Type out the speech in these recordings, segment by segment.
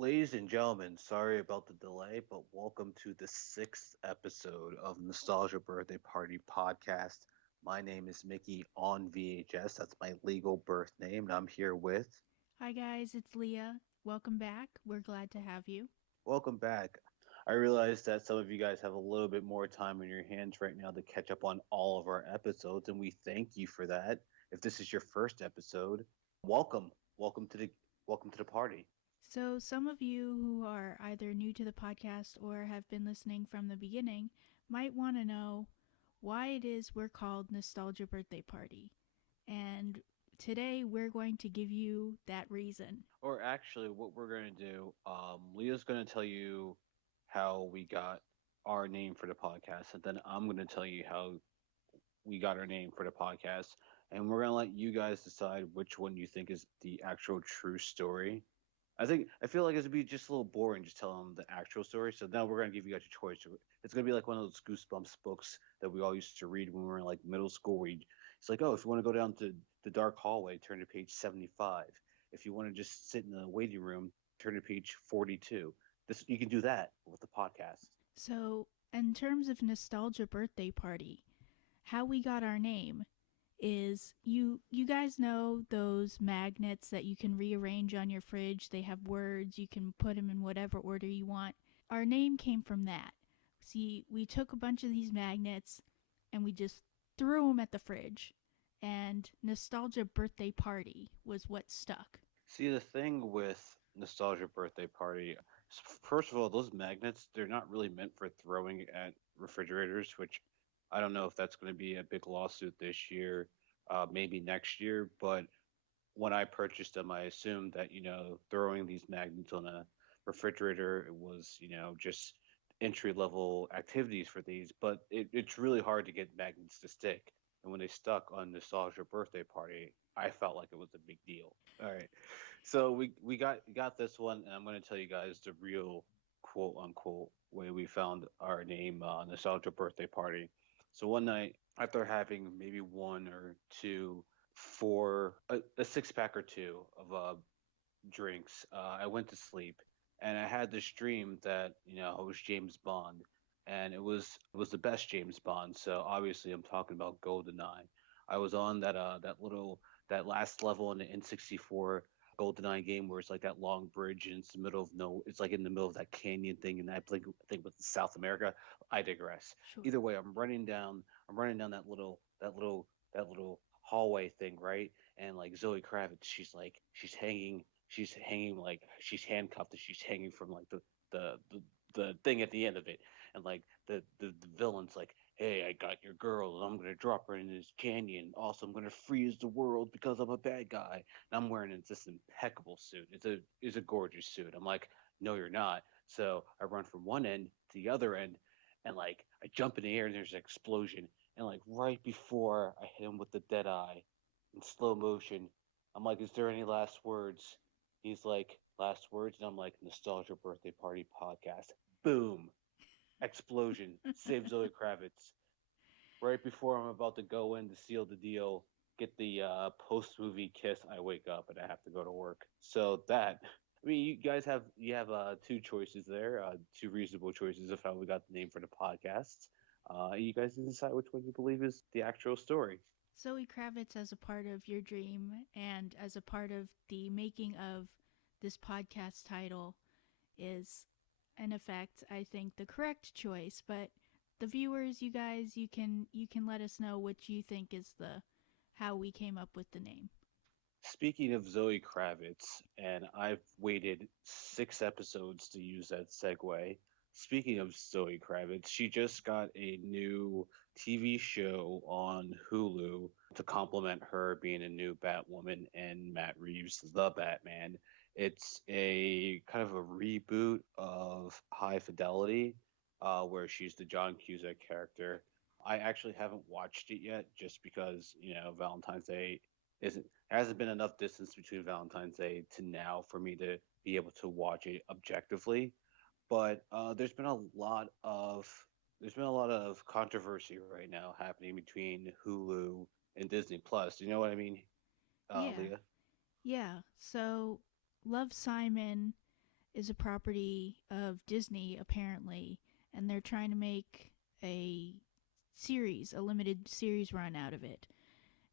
Ladies and gentlemen, sorry about the delay, but welcome to the sixth episode of Nostalgia Birthday Party podcast. My name is Mickey on VHS. That's my legal birth name, and I'm here with. Hi, guys, it's Leah. Welcome back. We're glad to have you. Welcome back. I realize that some of you guys have a little bit more time in your hands right now to catch up on all of our episodes, and we thank you for that. If this is your first episode, welcome, welcome to the welcome to the party. So, some of you who are either new to the podcast or have been listening from the beginning might want to know why it is we're called Nostalgia Birthday Party. And today we're going to give you that reason. Or actually, what we're going to do, Leah's going to tell you how we got our name for the podcast, and then I'm going to tell you how we got our name for the podcast, and we're going to let you guys decide which one you think is the actual true story. I feel like it would be just a little boring just telling them the actual story. So now we're gonna give you guys a choice. It's gonna be like one of those Goosebumps books that we all used to read when we were in like middle school. It's like, oh, if you want to go down to the dark hallway, turn to page 75. If you want to just sit in the waiting room, turn to page 42. This you can do that with the podcast. So, in terms of Nostalgia Birthday Party, how we got our name is you guys know those magnets that you can rearrange on your fridge. They have words, you can put them in whatever order you want. Our name came from that. See, we took a bunch of these magnets and we just threw them at the fridge, and Nostalgia Birthday Party was what stuck. See, the thing with Nostalgia Birthday Party, first of all, those magnets, they're not really meant for throwing at refrigerators, which I don't know if that's going to be a big lawsuit this year, maybe next year. But when I purchased them, I assumed that, throwing these magnets on a refrigerator was, just entry level activities for these. But it's really hard to get magnets to stick. And when they stuck on Nostalgia Birthday Party, I felt like it was a big deal. All right. So we got this one, and I'm going to tell you guys the real quote unquote way we found our name, Nostalgia Birthday Party. So one night, after having maybe one or two, four, a six pack or two of drinks, I went to sleep, and I had this dream that it was James Bond, and it was the best James Bond. So obviously, I'm talking about GoldenEye. I was on that last level in the N64 GoldenEye game where it's like that long bridge and it's the middle of no, it's like in the middle of that canyon thing, and I think with South America. I digress. Sure. Either way, I'm running down that little hallway thing, right? And like Zoe Kravitz, she's hanging like she's handcuffed and she's hanging from like the the, the thing at the end of it, and like the villain's like, hey, I got your girl, and I'm gonna drop her in this canyon. Also, I'm gonna freeze the world because I'm a bad guy. And I'm wearing this impeccable suit. It's a gorgeous suit. I'm like, no, you're not. So I run from one end to the other end, and like I jump in the air, and there's an explosion. And like right before I hit him with the dead eye in slow motion, I'm like, is there any last words? He's like, last words, and I'm like, nostalgia birthday party podcast. Boom, explosion. Save Zoe Kravitz right before I'm about to go in to seal the deal, get the post movie kiss, I wake up and I have to go to work. So I mean, you have two choices there, two reasonable choices of how we got the name for the podcast. You guys can decide which one you believe is the actual story. Zoe Kravitz as a part of your dream and as a part of the making of this podcast title is in effect, I think, the correct choice. But the viewers, you guys, you can let us know what you think is the how we came up with the name. Speaking of Zoe Kravitz, and I've waited 6 episodes to use that segue. Speaking of Zoe Kravitz, she just got a new TV show on Hulu to complement her being a new Batwoman and Matt Reeves' The Batman. It's a kind of a reboot of High Fidelity, where she's the John Cusack character. I actually haven't watched it yet, just because Valentine's Day isn't hasn't been enough distance between Valentine's Day to now for me to be able to watch it objectively. But there's been a lot of controversy right now happening between Hulu and Disney Plus. You know what I mean, Yeah, Leah? yeah. So, Love Simon is a property of Disney, apparently, and they're trying to make a a limited series run out of it.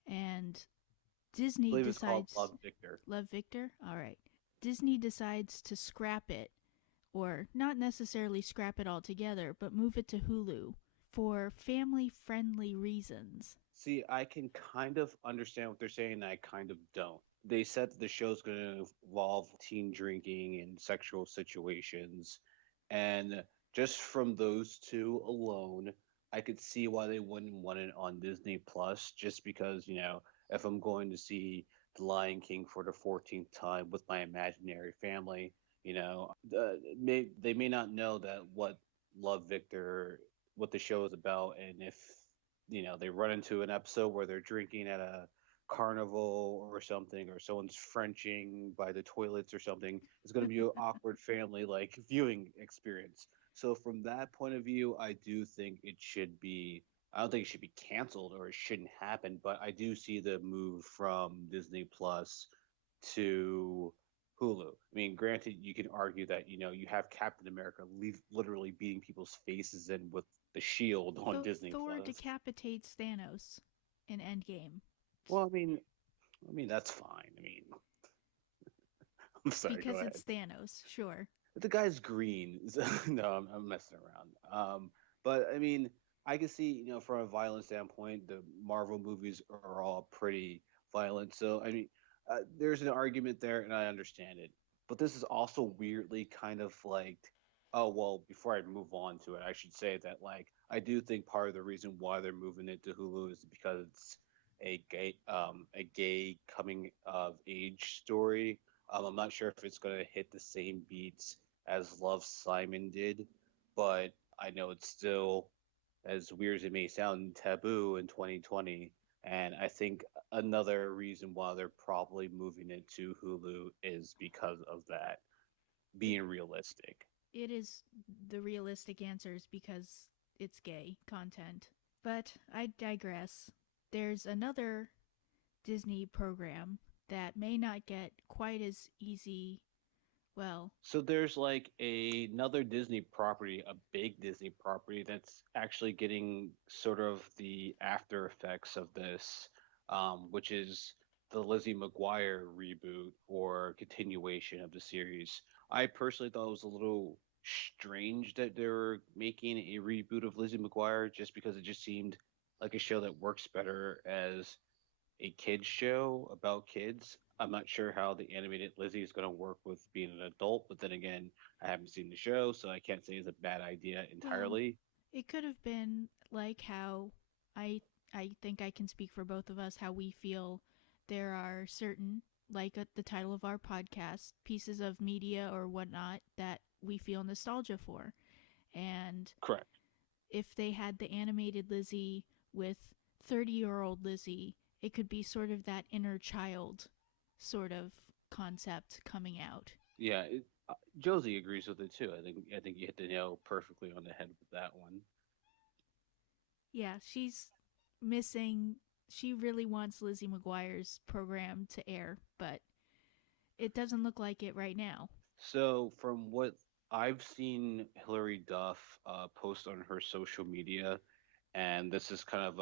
And I Disney believe it's called decides, Love Victor. Love Victor? All right. Disney decides to scrap it, or not necessarily scrap it altogether, but move it to Hulu for family friendly reasons. See, I can kind of understand what they're saying, and I kind of don't. They said that the show's going to involve teen drinking and sexual situations, and just from those two alone, I could see why they wouldn't want it on Disney Plus. Just because if I'm going to see The Lion King for the 14th time with my imaginary family, they may not know that Love Victor, what the show is about, and if they run into an episode where they're drinking at a carnival or something, or someone's frenching by the toilets or something, it's going to be an awkward family like viewing experience. So from that point of view, I do think it should be. I don't think it should be canceled or it shouldn't happen, but I do see the move from Disney Plus to Hulu. I mean, granted, you can argue that you have Captain America literally beating people's faces in with the shield on Disney Thor Plus. decapitates Thanos in Endgame Well, I mean that's fine. I mean, I'm sorry. Go because ahead. it's Thanos, sure. The guy's green. No, I'm messing around. But I mean, I can see, from a violent standpoint, the Marvel movies are all pretty violent. So I mean, there's an argument there, and I understand it. But this is also weirdly kind of like, oh well. Before I move on to it, I should say that like I do think part of the reason why they're moving it to Hulu is because it's a gay coming of age story. I'm not sure if it's going to hit the same beats as Love Simon did, but I know it's still, as weird as it may sound, taboo in 2020. And I think another reason why they're probably moving it to Hulu is because of that, It being realistic. it is the realistic answers because it's gay content. But I digress. There's another Disney program that may not get quite as easy. Well, So there's like another Disney property, a big Disney property that's actually getting sort of the after effects of this, which is the Lizzie McGuire reboot or continuation of the series. I personally thought it was a little strange that they were making a reboot of Lizzie McGuire just because it just seemed like a show that works better as a kids show about kids. I'm not sure how the animated Lizzie is going to work with being an adult, but then again, I haven't seen the show, so I can't say it's a bad idea well, entirely. it could have been like how I I think I can speak for both of us how we feel there are certain like the title of our podcast pieces of media or whatnot that we feel nostalgia for. And Correct. if they had the animated Lizzie with 30-year-old Lizzie, it could be sort of that inner child sort of concept coming out. Yeah, Josie agrees with it too. I think you hit the nail perfectly on the head with that one. Yeah, she's missing. She really wants Lizzie McGuire's program to air, but it doesn't look like it right now. So from what I've seen Hilary Duff post on her social media, and this is kind of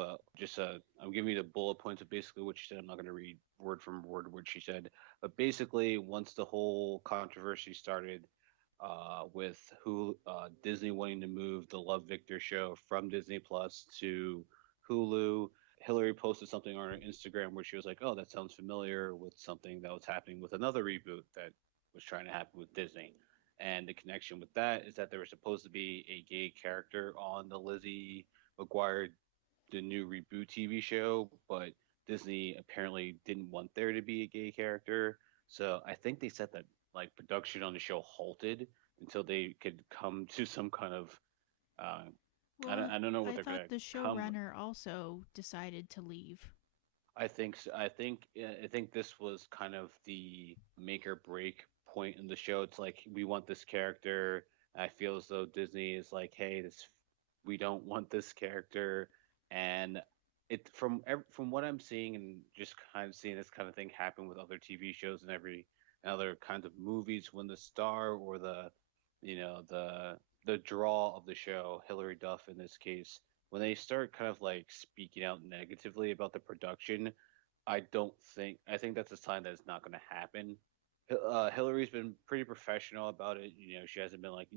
I'm giving you the bullet points of basically what she said. I'm not going to read word from word what she said, but basically once the whole controversy started with who Disney wanting to move the Love Victor show from Disney Plus to Hulu, Hillary posted something on her Instagram where she was like, "Oh, that sounds familiar with something that was happening with another reboot that was trying to happen with Disney." And the connection with that is that there was supposed to be a gay character on the Lizzie McGuire, the new reboot TV show, but Disney apparently didn't want there to be a gay character. So I think they said that like production on the show halted until they could come to some kind of uh, Well, I don't know what I they're thought gonna the come. showrunner also decided to leave. I think I think this was kind of the make or break point in the show. It's like we want this character. I feel as though Disney is like, hey, this we don't want this character, and it from what I'm seeing and just kind of seeing this kind of thing happen with other TV shows and every. and other kinds of movies when the star or the draw of the show, Hilary Duff in this case, when they start kind of like speaking out negatively about the production, I think that's a sign that it's not going to happen. Hillary's been pretty professional about it. She hasn't been like,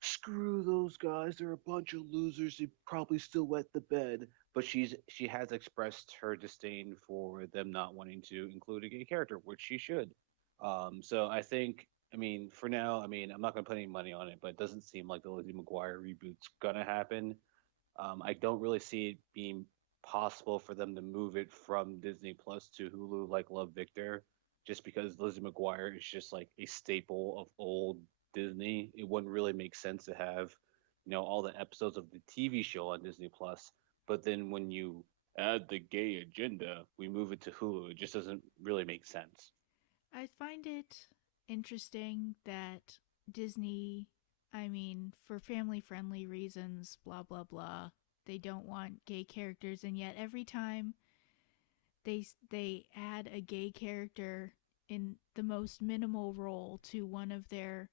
screw those guys, they're a bunch of losers. They probably still wet the bed. But she has expressed her disdain for them not wanting to include a gay character, which she should. So I think, I mean, for now, I mean, I'm not going to put any money on it, but it doesn't seem like the Lizzie McGuire reboot's gonna happen. I don't really see it being possible for them to move it from Disney Plus to Hulu like Love Victor, just because Lizzie McGuire is just like a staple of old Disney. It wouldn't really make sense to have, all the episodes of the TV show on Disney Plus, but then when you add the gay agenda, we move it to Hulu. It just doesn't really make sense. I find it interesting that Disney, I mean, for family friendly reasons, blah, blah, blah, they don't want gay characters, and yet every time they add a gay character in the most minimal role to one of their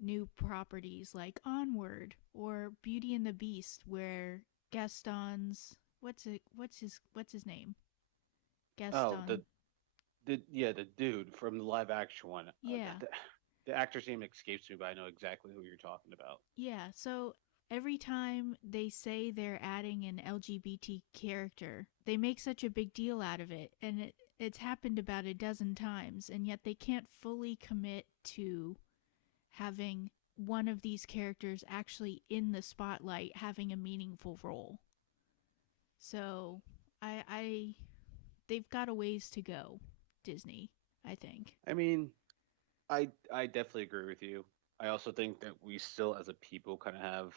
new properties like Onward or Beauty and the Beast where Gaston's what's his name? Oh, the Gaston. the yeah, the dude from the live action one. Yeah. The actor's name escapes me, but I know exactly who you're talking about. Yeah, so every time they say they're adding an LGBT character, they make such a big deal out of it, and it's happened about a dozen times, and yet they can't fully commit to having one of these characters actually in the spotlight having a meaningful role. So I they've got a ways to go, Disney, I think. I mean, I definitely agree with you. I also think that we still, as a people, kind of have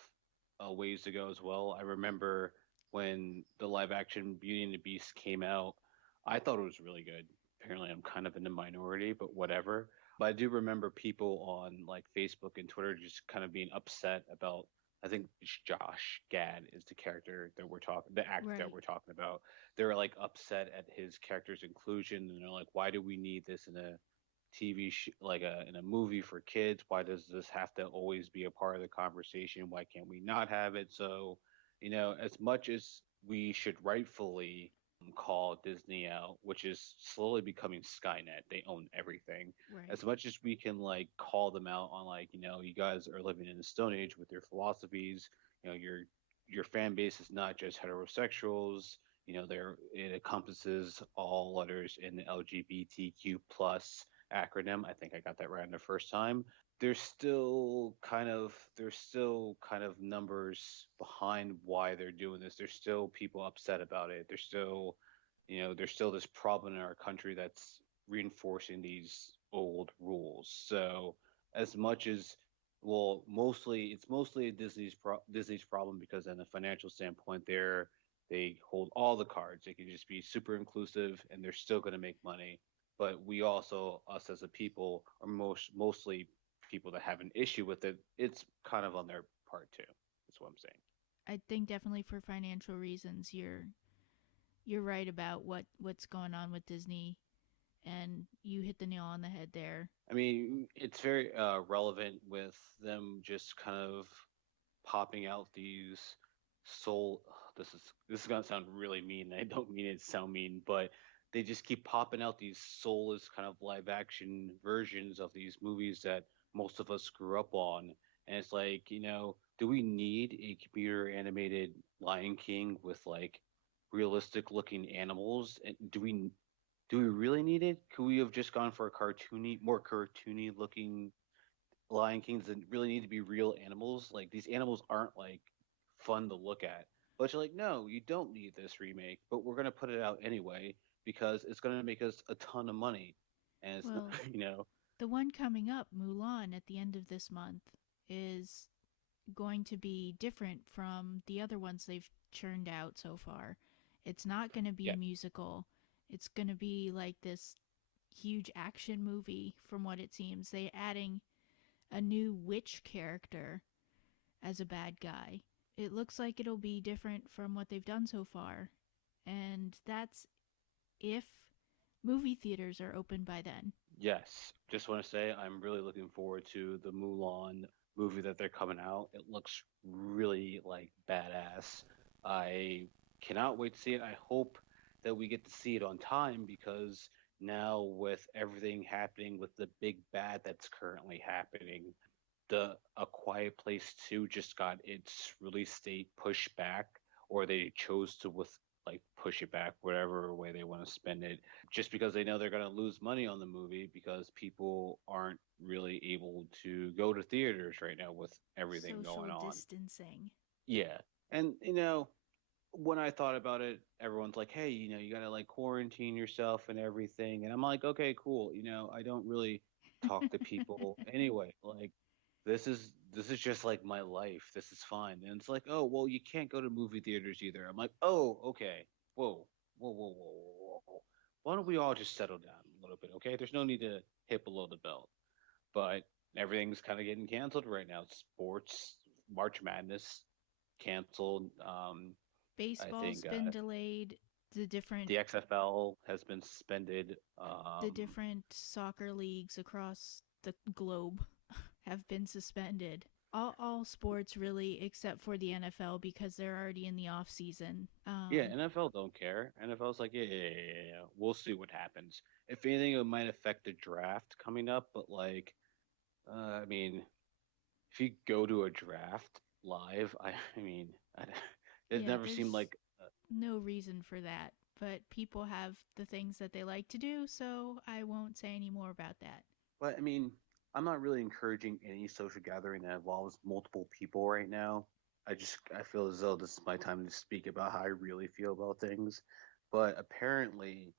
ways to go as well. I remember when the live action Beauty and the Beast came out, I thought it was really good. Apparently, I'm kind of in the minority, but whatever. But I do remember people on like Facebook and Twitter just kind of being upset about. I think it's Josh Gad is the character that we're talking, the actor that Right. we're talking about. They're like upset at his character's inclusion, and they're like, "Why do we need this in a in a movie for kids? Why does this have to always be a part of the conversation? Why can't we not have it?" So, as much as we should rightfully call Disney out, which is slowly becoming Skynet, they own everything. Right. As much as we can like call them out on like, you guys are living in the stone age with your philosophies, your fan base is not just heterosexuals, it encompasses all letters in the LGBTQ plus acronym. I think I got that right on the first time. There's still kind of numbers behind why they're doing this. There's still people upset about it. There's still this problem in our country that's reinforcing these old rules. So as much as well, mostly Disney's problem because in a financial standpoint, they hold all the cards. They can just be super inclusive, and they're still going to make money. But we also, us as a people, are mostly people that have an issue with it. It's kind of on their part too. That's what I'm saying. I think definitely for financial reasons you're right about what's going on with Disney, and you hit the nail on the head there. I mean, it's very relevant with them just kind of popping out these soul. This is gonna sound really mean. I don't mean it to sound mean, but they just keep popping out these soulless kind of live action versions of these movies that most of us grew up on. And it's like, do we need a computer animated Lion King with like realistic looking animals? And do we really need it? Could we have just gone for a more cartoony looking Lion Kings that really need to be real animals? Like these animals aren't like fun to look at. But you're like, no, you don't need this remake, but we're gonna put it out anyway because it's gonna make us a ton of money. And it's not, Well, the one coming up, Mulan, at the end of this month, is going to be different from the other ones they've churned out so far. It's not going to be yeah. a musical. It's going to be like this huge action movie, from what it seems. They're adding a new witch character as a bad guy. It looks like it'll be different from what they've done so far. And that's if movie theaters are open by then. Yes, just want to say I'm really looking forward to the Mulan movie that they're coming out. It looks really like badass. I cannot wait to see it. I hope that we get to see it on time because now with everything happening with the big bad that's currently happening, the A Quiet Place 2 just got its release date pushed back, or they chose to push it back, whatever way they want to spend it, just because they know they're going to lose money on the movie because people aren't really able to go to theaters right now with everything Social going on. distancing. Yeah. And when I thought about it, everyone's like, "Hey, you got to like quarantine yourself and everything." And I'm like, "Okay, cool. I don't really talk to people anyway. Like this is just like my life. This is fine." And it's like, "Oh, well, you can't go to movie theaters either." I'm like, "Oh, okay. Whoa. Whoa, whoa, whoa, whoa, whoa. Why don't we all just settle down a little bit, okay? There's no need to hit below the belt." But everything's kind of getting canceled right now. Sports, March Madness canceled. I Baseball's think been delayed. The different the XFL has been suspended. the different soccer leagues across the globe have been suspended. All sports really except for the NFL because they're already in the off season. Yeah, NFL don't care. NFL's like, yeah. We'll see what happens. If anything, it might affect the draft coming up. But like, I mean, if you go to a draft live, I mean, it Yeah, never seemed there's like. no reason for that, but people have the things that they like to do, so I won't say any more about that. But I mean, I'm not really encouraging any social gathering that involves multiple people right now. I feel as though this is my time to speak about how I really feel about things. But apparently,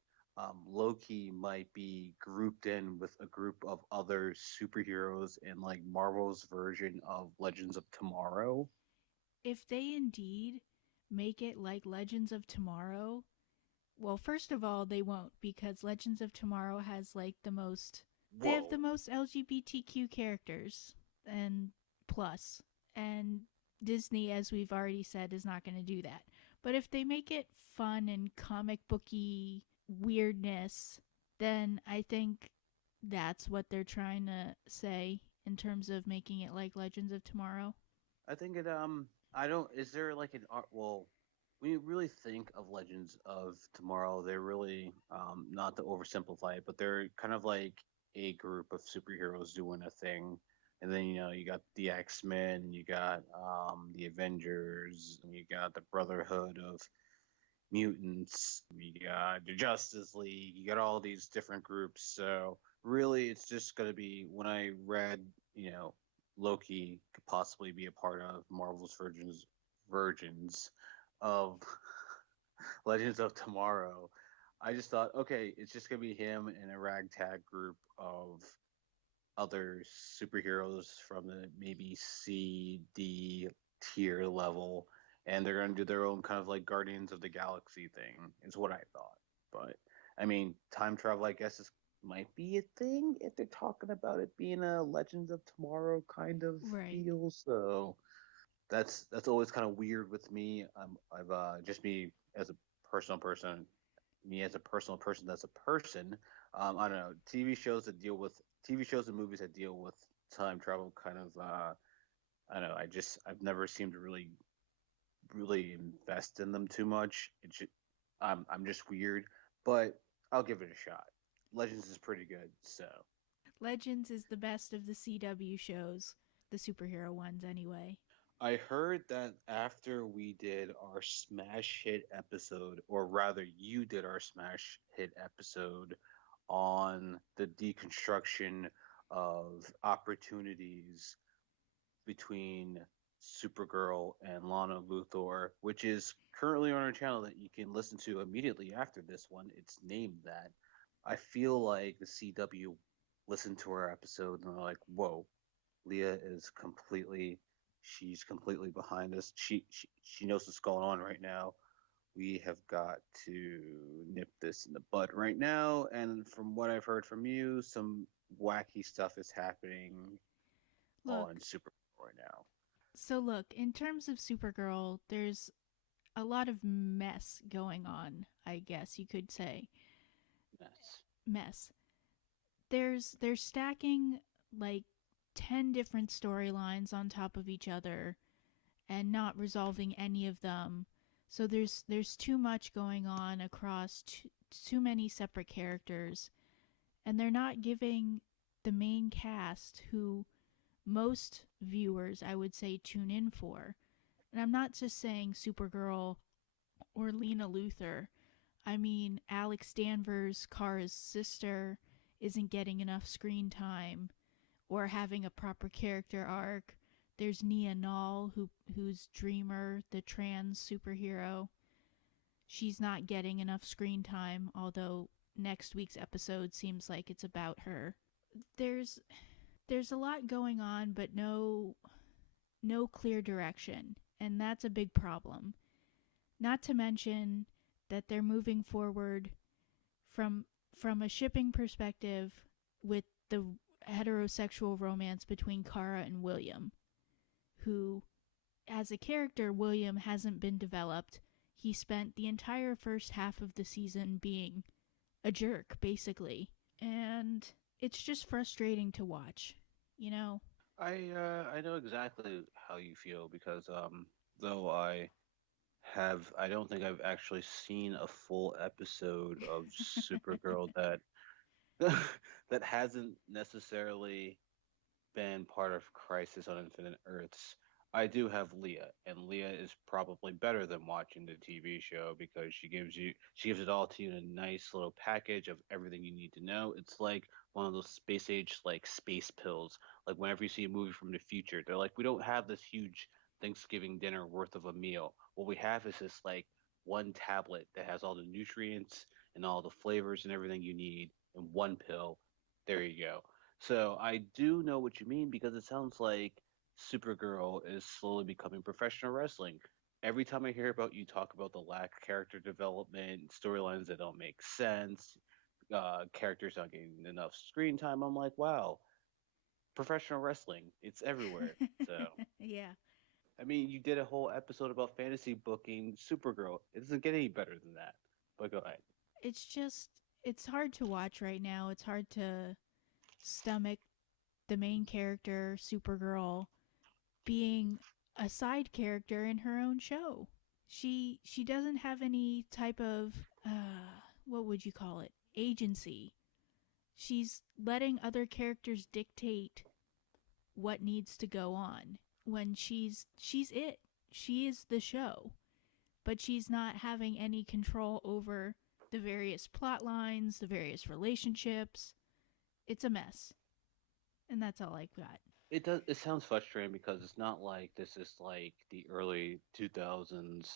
Loki might be grouped in with a group of other superheroes in like Marvel's version of Legends of Tomorrow. If they indeed make it like Legends of Tomorrow, well, first of all, they won't because Legends of Tomorrow has like they have Whoa. the most LGBTQ characters and plus. And Disney, as we've already said, is not going to do that. But if they make it fun and comic booky weirdness, then I think that's what they're trying to say in terms of making it like Legends of Tomorrow. I think it I don't is there like an art well when you really think of Legends of Tomorrow, they're really not to oversimplify it, but they're kind of like a group of superheroes doing a thing. And then you got the X-Men, you got the Avengers, and you got the Brotherhood of Mutants, you got the Justice League, you got all these different groups. So really, it's just going to be when I read, you know, Loki could possibly be a part of Marvel's virgins of Legends of Tomorrow. I just thought, okay, it's just gonna be him and a ragtag group of other superheroes from the maybe C, D tier level, and they're gonna do their own kind of like Guardians of the Galaxy thing, is what I thought. But I mean, time travel, I guess, might be a thing if they're talking about it being a Legends of Tomorrow kind of Right. deal. So that's always kind of weird with me. I've just me as a personal person, me as a personal person that's a person. I don't know TV shows and movies that deal with time travel. Kind of, I don't know. I've never seemed to really invest in them too much. I'm just weird, but I'll give it a shot. Legends is pretty good, so Legends is the best of the CW shows, the superhero ones anyway. I heard that after we did our smash hit episode, or rather, you did our smash hit episode on the deconstruction of opportunities between Supergirl and Lana Luthor, which is currently on our channel that you can listen to immediately after this one. It's named that. I feel like the CW listened to our episode and they're like, whoa, Leah is she's completely behind us. She knows what's going on right now. We have got to nip this in the bud right now. And from what I've heard from you, some wacky stuff is happening Look, on Super right now. in terms of Supergirl, there's a lot of mess going on, I guess you could say. Yes. Mess. they're stacking like 10 different storylines on top of each other and not resolving any of them. So there's too much going on across too many separate characters, and they're not giving the main cast who most viewers I would say tune in for. And I'm not just saying Supergirl or Lena Luthor. I mean, Alex Danvers, Kara's sister, isn't getting enough screen time or having a proper character arc. There's Nia Nall, who's Dreamer, the trans superhero. She's not getting enough screen time, although next week's episode seems like it's about her. There's there's a lot going on, but no clear direction, and that's a big problem. Not to mention that they're moving forward from from a shipping perspective with the heterosexual romance between Kara and William, who as a character William hasn't been developed. He spent the entire first half of the season being a jerk basically, and it's just frustrating to watch, you know. I know exactly how you feel because though I don't think I've actually seen a full episode of Supergirl that that hasn't necessarily been part of Crisis on Infinite Earths. I do have Leah, and Leah is probably better than watching the TV show because she gives it all to you in a nice little package of everything you need to know. It's like one of those space age like space pills. Like whenever you see a movie from the future, they're like, we don't have this huge Thanksgiving dinner worth of a meal. What we have is this like one tablet that has all the nutrients and all the flavors and everything you need in one pill. There you go. So I do know what you mean because it sounds like Supergirl is slowly becoming professional wrestling. Every time I hear about you talk about the lack of character development, storylines that don't make sense, characters not getting enough screen time, I'm like, wow, professional wrestling, it's everywhere. So, Yeah. I mean, you did a whole episode about fantasy booking Supergirl. It doesn't get any better than that. But go ahead. It's just it's hard to watch right now. It's hard to stomach the main character, Supergirl, being a side character in her own show. She doesn't have any type of what would you call it? Agency. She's letting other characters dictate what needs to go on when she's it. She is the show, but she's not having any control over the various plot lines, the various relationships. It's a mess. And that's all I got. It does. It sounds frustrating because it's not like this is like the early 2000s,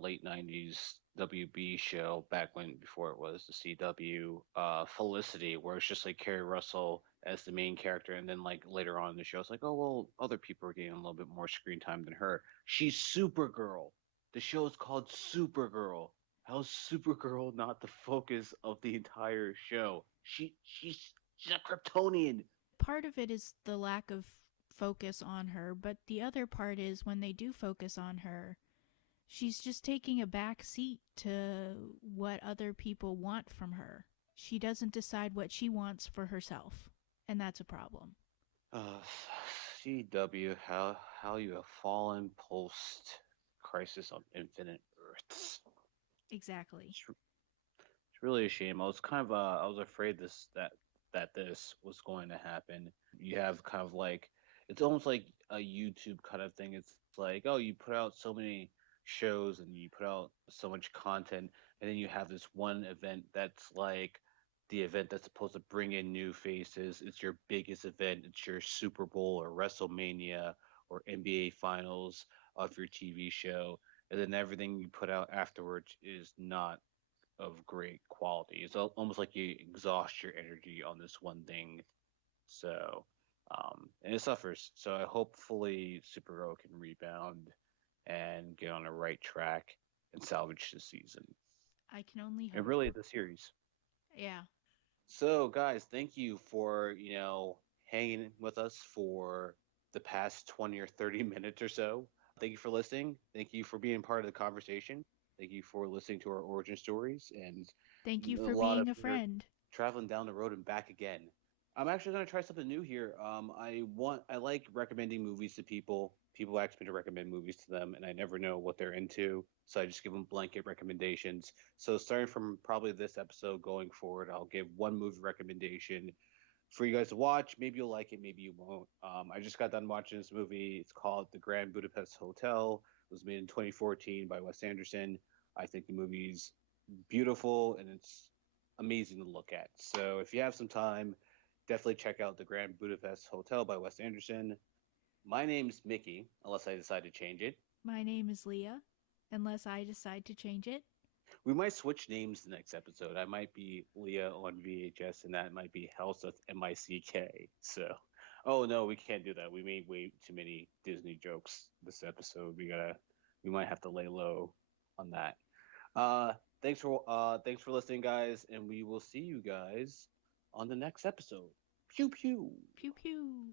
late 90s WB show back when before it was the CW, Felicity, where it's just like Carrie Russell as the main character, and then like later on in the show, it's like, oh well, other people are getting a little bit more screen time than her. She's Supergirl. The show is called Supergirl. How's Supergirl not the focus of the entire show? She's a Kryptonian. Part of it is the lack of focus on her, but the other part is when they do focus on her, she's just taking a back seat to what other people want from her. She doesn't decide what she wants for herself, and that's a problem. Uh, CW, how you have fallen post Crisis on Infinite Earths. Exactly. It's really a shame. I was kind of I was afraid that this was going to happen. You have kind of like it's almost like a YouTube kind of thing. It's like, oh, you put out so many shows and you put out so much content, and then you have this one event that's like the event that's supposed to bring in new faces. It's your biggest event. It's your Super Bowl or WrestleMania or NBA Finals of your TV show, and then everything you put out afterwards is not of great quality. It's almost like you exhaust your energy on this one thing. So, and it suffers. So, I hopefully Supergirl can rebound and get on the right track and salvage the season. I can only And hope. really, the series. Yeah. So, guys, thank you for hanging with us for the past 20 or 30 minutes or so. Thank you for listening. Thank you for being part of the conversation. Thank you for listening to our origin stories and Thank you a for lot of being a your friend. traveling down the road and back again. I'm actually gonna try something new here. I like recommending movies to people. People ask me to recommend movies to them, and I never know what they're into, so I just give them blanket recommendations. So starting from probably this episode going forward, I'll give one movie recommendation for you guys to watch. Maybe you'll like it, maybe you won't. I just got done watching this movie. It's called The Grand Budapest Hotel. It was made in 2014 by Wes Anderson. I think the movie's beautiful and it's amazing to look at. So if you have some time, definitely check out The Grand Budapest Hotel by Wes Anderson. My name's Mickey, unless I decide to change it. My name is Leah, unless I decide to change it. We might switch names the next episode. I might be Leah on VHS, and that might be Helseth MICK. So, oh no, we can't do that. We made way too many Disney jokes this episode. We might have to lay low on that. Uh, thanks for listening, guys, and we will see you guys on the next episode. Pew pew. Pew pew.